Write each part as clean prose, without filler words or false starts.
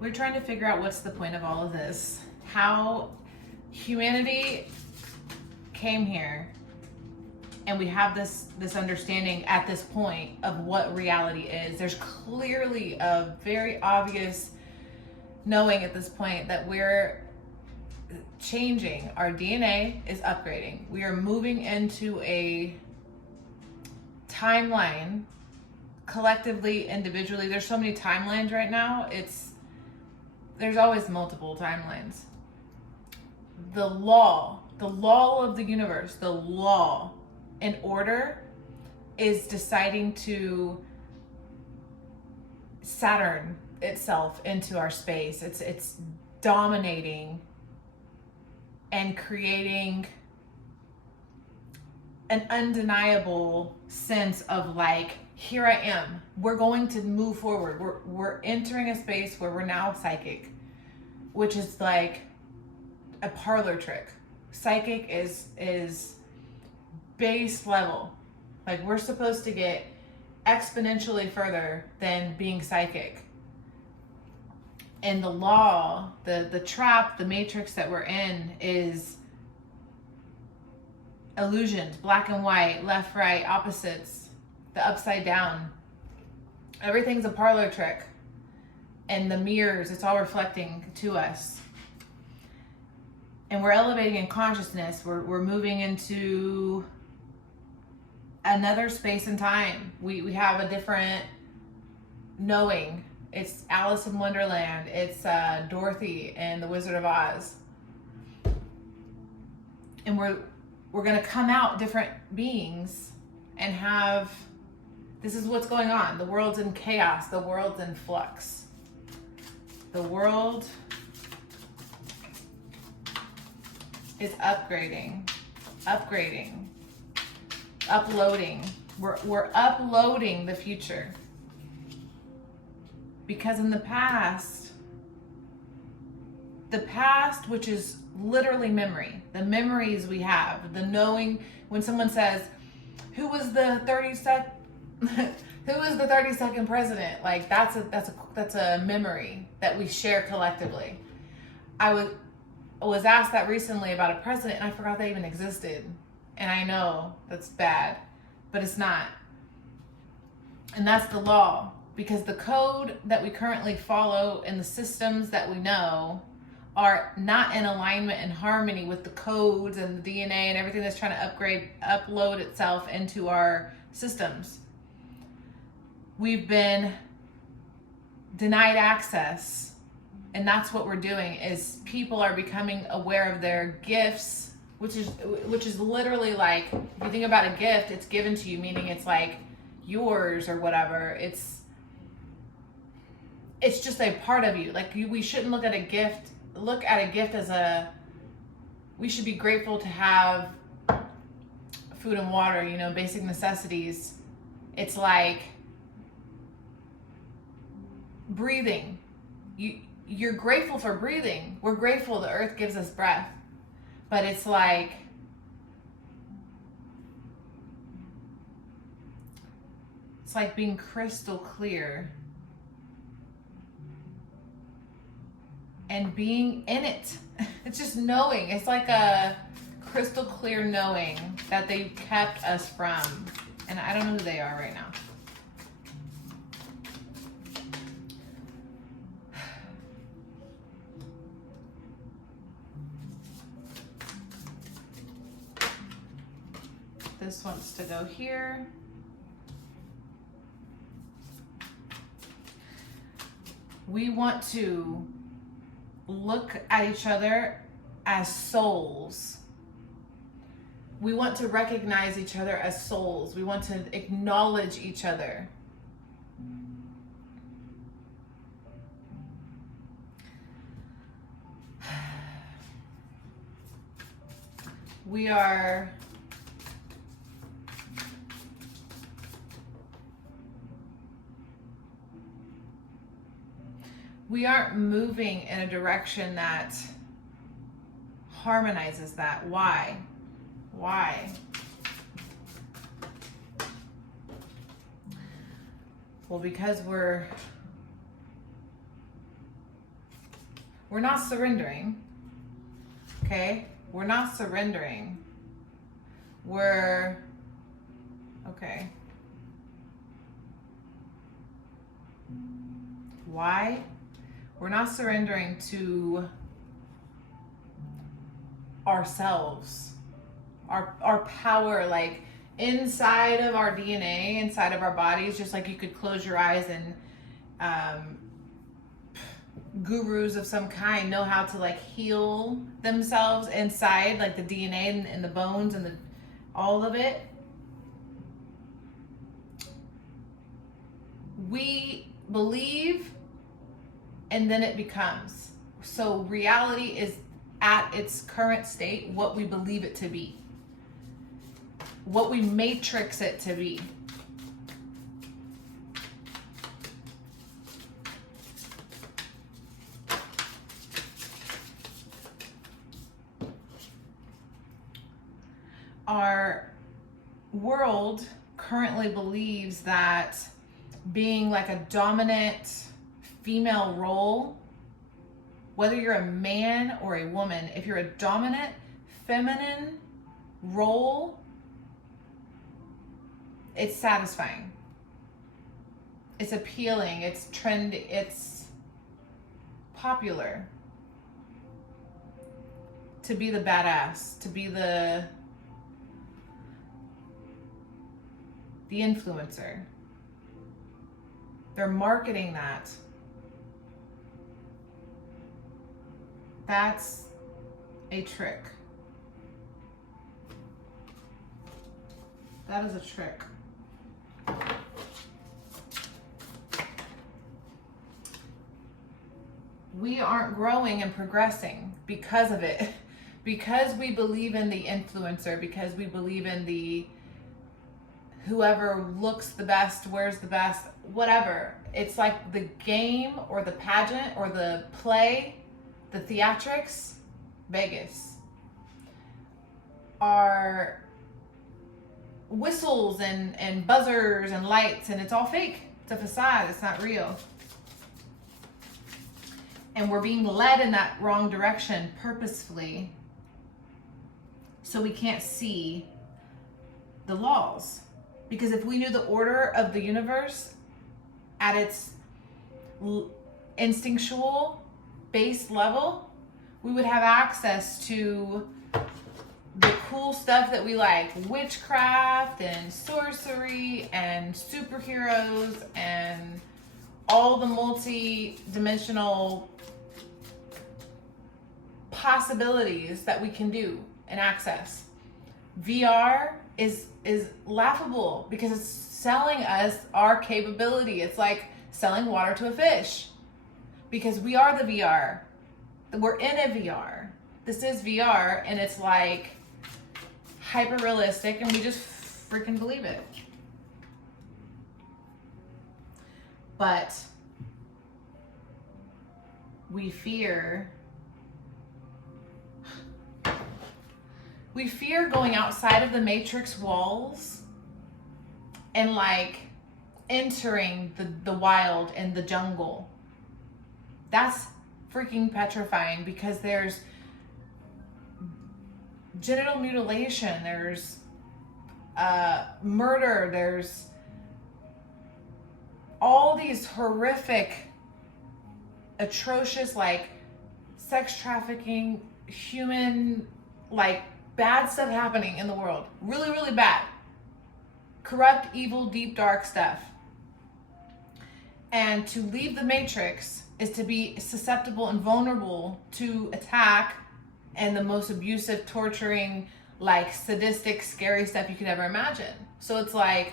We're trying to figure out what's the point of all of this. How humanity came here, and we have this understanding at this point of what reality is. There's clearly a very obvious knowing at this point that we're changing. Our DNA is upgrading. We are moving into a timeline, collectively, individually. There's so many timelines right now. There's always multiple timelines. The law of the universe, the law and order is deciding to Saturn itself into our space. It's dominating and creating an undeniable sense of like, here I am. We're going to move forward. We're entering a space where we're now psychic, which is like a parlor trick. Psychic is base level. Like, we're supposed to get exponentially further than being psychic. And the law, the trap, the matrix that we're in is illusions, black and white, left, right, opposites, the upside down. Everything's a parlor trick. And the mirrors, it's all reflecting to us. And we're elevating in consciousness. We're moving into another space and time. We have a different knowing. It's Alice in Wonderland. It's Dorothy and the Wizard of Oz. And we're going to come out different beings and have, this is what's going on. The world's in chaos. The world's in flux. The world is upgrading, uploading. We're uploading the future. Because in the past, which is literally memory, the memories we have, the knowing, when someone says, who was the 32nd president? Like, that's a memory that we share collectively. I was asked that recently about a president, and I forgot they even existed. And I know that's bad, but it's not. And that's the law. Because the code that we currently follow and the systems that we know are not in alignment and harmony with the codes and the DNA and everything that's trying to upload itself into our systems. We've been denied access, and that's what we're doing. Is people are becoming aware of their gifts, which is literally like, if you think about a gift, it's given to you, meaning it's like yours or whatever. It's just a part of you. Like, we shouldn't look at a gift as we should be grateful to have food and water, basic necessities. It's like breathing. You're grateful for breathing. We're grateful the earth gives us breath. But it's like, being crystal clear and being in it. It's just knowing. It's like a crystal clear knowing that they kept us from. And I don't know who they are right now. This wants to go here. We want to look at each other as souls. We want to recognize each other as souls. We want to acknowledge each other. We aren't moving in a direction that harmonizes that. Why? Well, because we're We're not surrendering. Okay? We're not surrendering. We're, okay. Why? We're not surrendering to ourselves, our power, like inside of our DNA, inside of our bodies, just like you could close your eyes and gurus of some kind know how to like heal themselves inside, like the DNA and the bones and all of it. We believe and then it becomes. So reality is at its current state what we believe it to be, what we matrix it to be. Our world currently believes that being like a dominant female role, whether you're a man or a woman, if you're a dominant feminine role, it's satisfying. It's appealing, it's trendy, it's popular. To be the badass, to be the influencer. They're marketing that. That's a trick. That is a trick. We aren't growing and progressing because of it. Because we believe in the influencer, because we believe in the whoever looks the best, wears the best, whatever. It's like the game or the pageant or the play, the theatrics, Vegas, are whistles and buzzers and lights, and it's all fake. It's a facade, it's not real. And we're being led in that wrong direction purposefully, so we can't see the laws. Because if we knew the order of the universe at its instinctual base level, we would have access to the cool stuff that we like, witchcraft and sorcery and superheroes and all the multi-dimensional possibilities that we can do and access. VR is laughable because it's selling us our capability. It's like selling water to a fish, because we are the VR. We're in a VR. This is VR, and it's like hyper realistic, and we just freaking believe it. But we fear going outside of the matrix walls and like entering the wild and the jungle. That's freaking petrifying, because there's genital mutilation, there's murder, there's all these horrific, atrocious, like sex trafficking, human, like bad stuff happening in the world. Really, really bad. Corrupt, evil, deep, dark stuff. And to leave the matrix is to be susceptible and vulnerable to attack and the most abusive, torturing, like sadistic, scary stuff you could ever imagine. So it's like,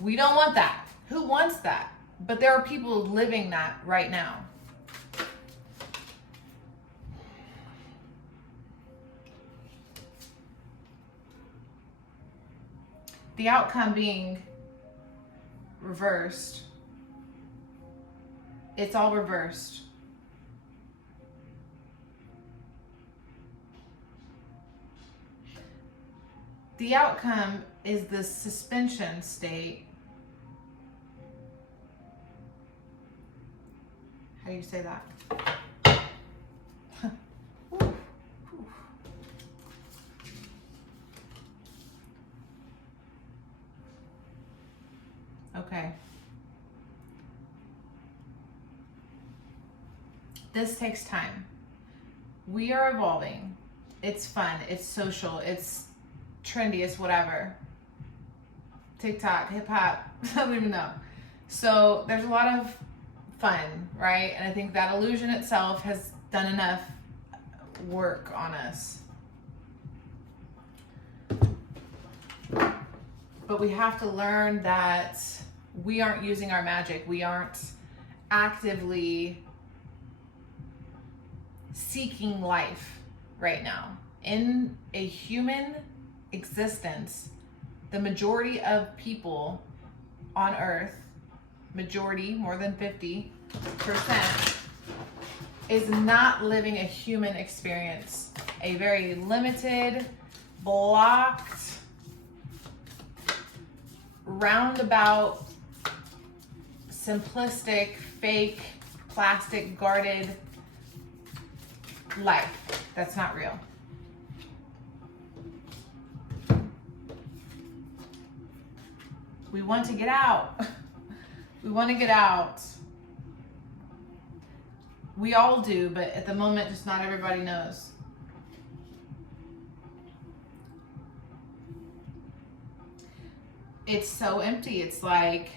we don't want that. Who wants that? But there are people living that right now. The outcome being reversed. It's all reversed. The outcome is the suspension state. How do you say that? This takes time. We are evolving. It's fun. It's social. It's trendy. It's whatever. TikTok, hip hop. I don't even know. So there's a lot of fun, right? And I think that illusion itself has done enough work on us. But we have to learn that we aren't using our magic. We aren't actively seeking life right now. In a human existence, the majority of people on Earth, majority, more than 50%, is not living a human experience. A very limited, blocked, roundabout, simplistic, fake, plastic, guarded life that's not real. We want to get out. We want to get out. We all do, but at the moment, just not everybody knows. It's so empty. It's like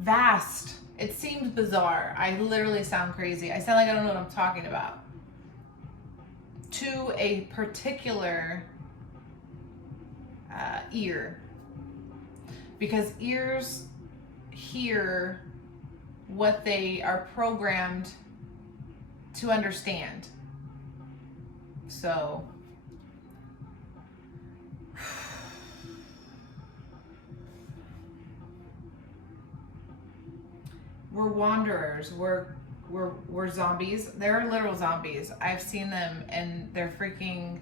vast. It seems bizarre. I literally sound crazy. I sound like I don't know what I'm talking about. To a particular ear. Because ears hear what they are programmed to understand. So we're wanderers, we're zombies. They're literal zombies. I've seen them and they're freaking,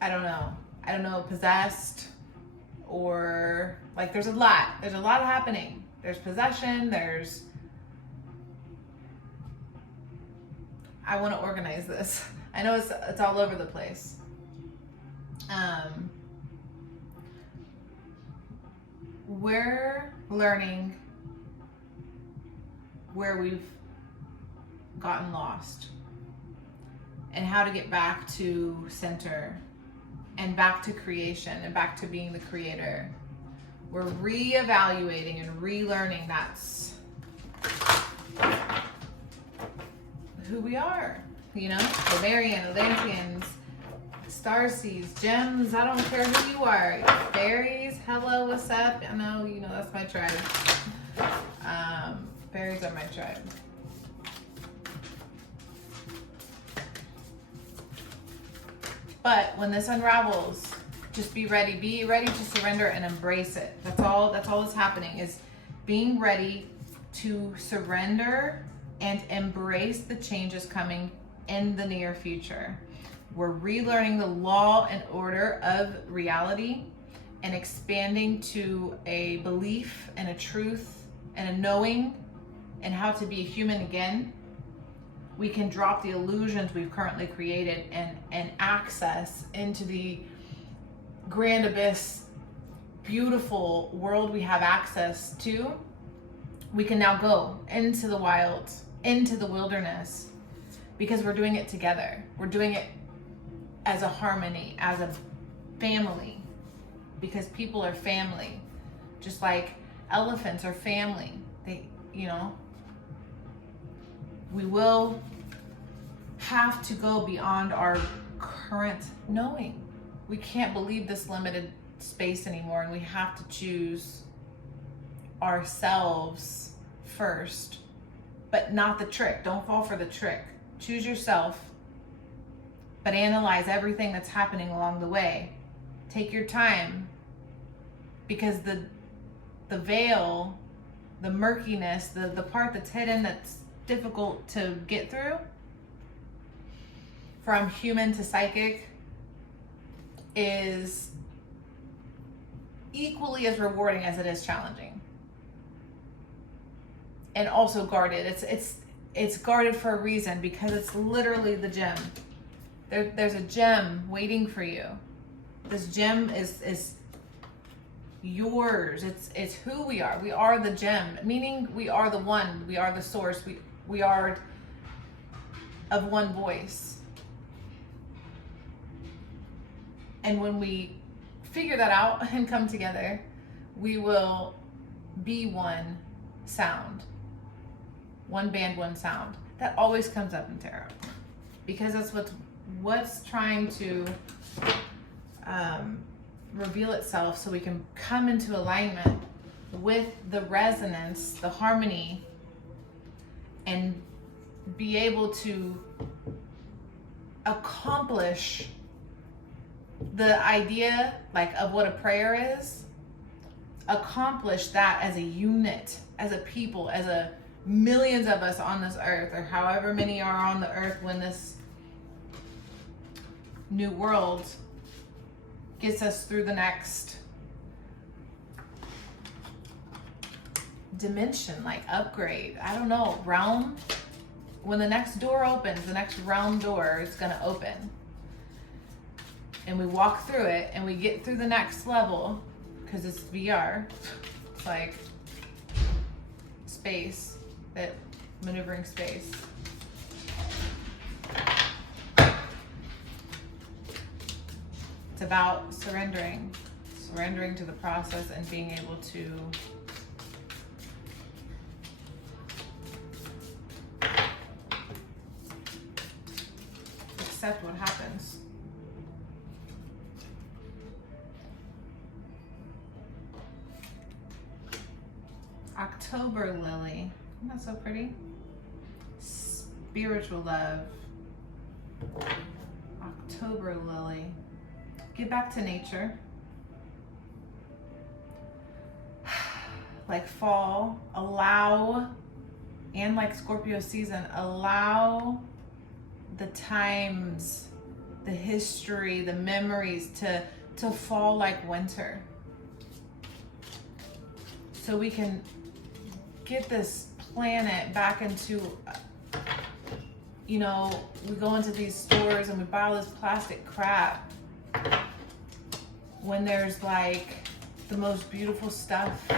I don't know, possessed, or like there's a lot happening. There's possession, I want to organize this. I know it's all over the place. We're learning where we've gotten lost and how to get back to center and back to creation and back to being the creator. We're reevaluating and relearning that's who we are. You know, Lemurian, Atlanteans, Starseeds, gems, I don't care who you are. Fairies, hello, what's up? I know, you know, that's my tribe. Fairies are my tribe. But when this unravels, just be ready. Be ready to surrender and embrace it. That's all that's happening, is being ready to surrender and embrace the changes coming in the near future. We're relearning the law and order of reality and expanding to a belief and a truth and a knowing and how to be a human again. We can drop the illusions we've currently created and access into the grand abyss, beautiful world we have access to. We can now go into the wild, into the wilderness, because we're doing it together. We're doing it as a harmony, as a family, because people are family, just like elephants are family. They, you know, we will have to go beyond our current knowing. We can't believe this limited space anymore, and we have to choose ourselves first, but not the trick. Don't fall for the trick. Choose yourself, but analyze everything that's happening along the way. Take your time, because the veil, the murkiness, the part that's hidden, that's difficult to get through, from human to psychic, is equally as rewarding as it is challenging, and also guarded. It's guarded for a reason, because it's literally the gem. There's a gem waiting for you. This gem is yours. It's who we are. We are the gem, meaning we are the one. We are the source. We are of one voice. And when we figure that out and come together, we will be one sound. One band, one sound. That always comes up in tarot. Because that's what's trying to reveal itself, so we can come into alignment with the resonance, the harmony, and be able to accomplish the idea, like, of what a prayer is. Accomplish that as a unit, as a people, as a millions of us on this earth, or however many are on the earth when this new world gets us through the next dimension, like upgrade, I don't know, realm. When the next door opens, the next realm door is gonna open, and we walk through it and we get through the next level, because it's VR. It's like space, that maneuvering space. It's about surrendering to the process and being able to accept what happens. October lily, isn't that so pretty? Spiritual love. October lily. Get back to nature. Like fall, allow, and like Scorpio season, allow the times, the history, the memories to fall like winter. So we can get this planet back into, you know, we go into these stores and we buy all this plastic crap when there's like the most beautiful stuff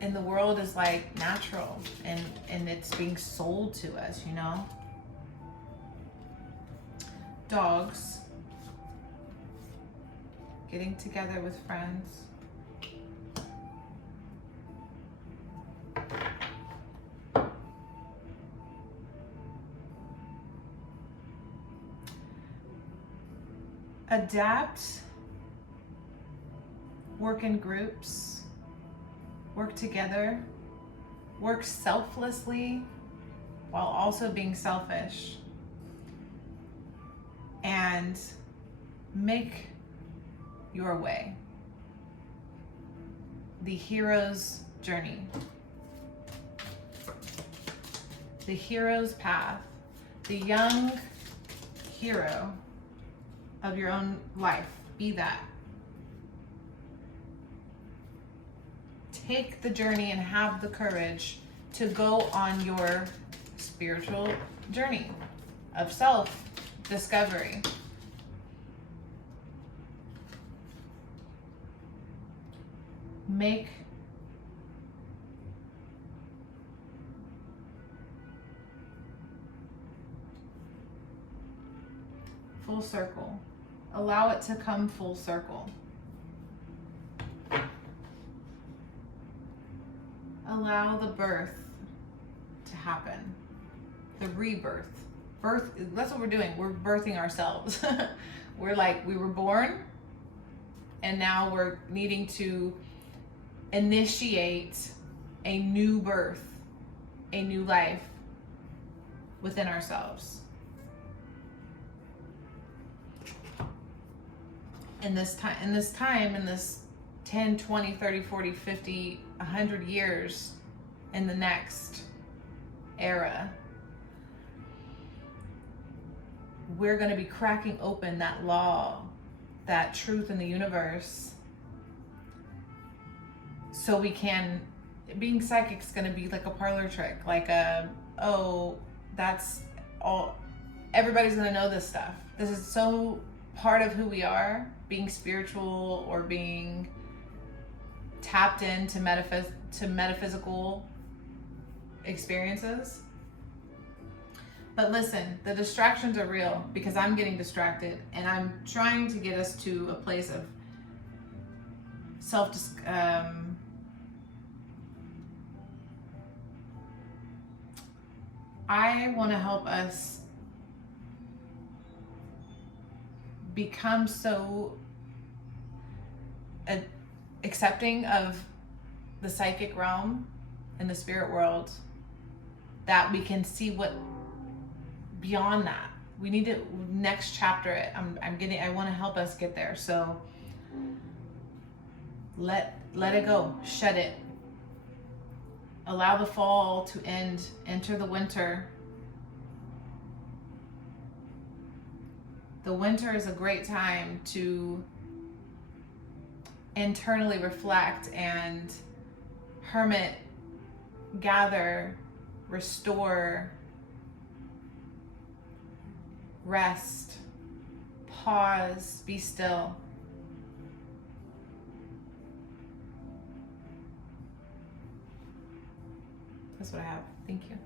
in the world is like natural, and it's being sold to us, you know. Dogs, getting together with friends. Adapt, work in groups, work together, work selflessly while also being selfish, and make your way. The hero's journey, the hero's path, the young hero of your own life. Be that. Take the journey and have the courage to go on your spiritual journey of self-discovery. Make full circle. Allow it to come full circle. Allow the birth to happen. The rebirth. Birth, that's what we're doing. We're birthing ourselves. We're like, we were born, and now we're needing to initiate a new birth, a new life within ourselves. In this time, 10, 20, 30, 40, 50, 100 years in the next era, we're going to be cracking open that law, that truth in the universe, so we can, being psychic's going to be like a parlor trick, like that's all, everybody's going to know this stuff. This is so part of who we are, being spiritual or being tapped into metaphysical experiences. But listen, the distractions are real because I'm getting distracted, and I'm trying to get us to a place of I want to help us become so accepting of the psychic realm and the spirit world that we can see what beyond that. We need to next chapter it. I want to help us get there. So let it go. Shed it. Allow the fall to end. Enter the winter. The winter is a great time to internally reflect and hermit, gather, restore, rest, pause, be still. That's what I have. Thank you.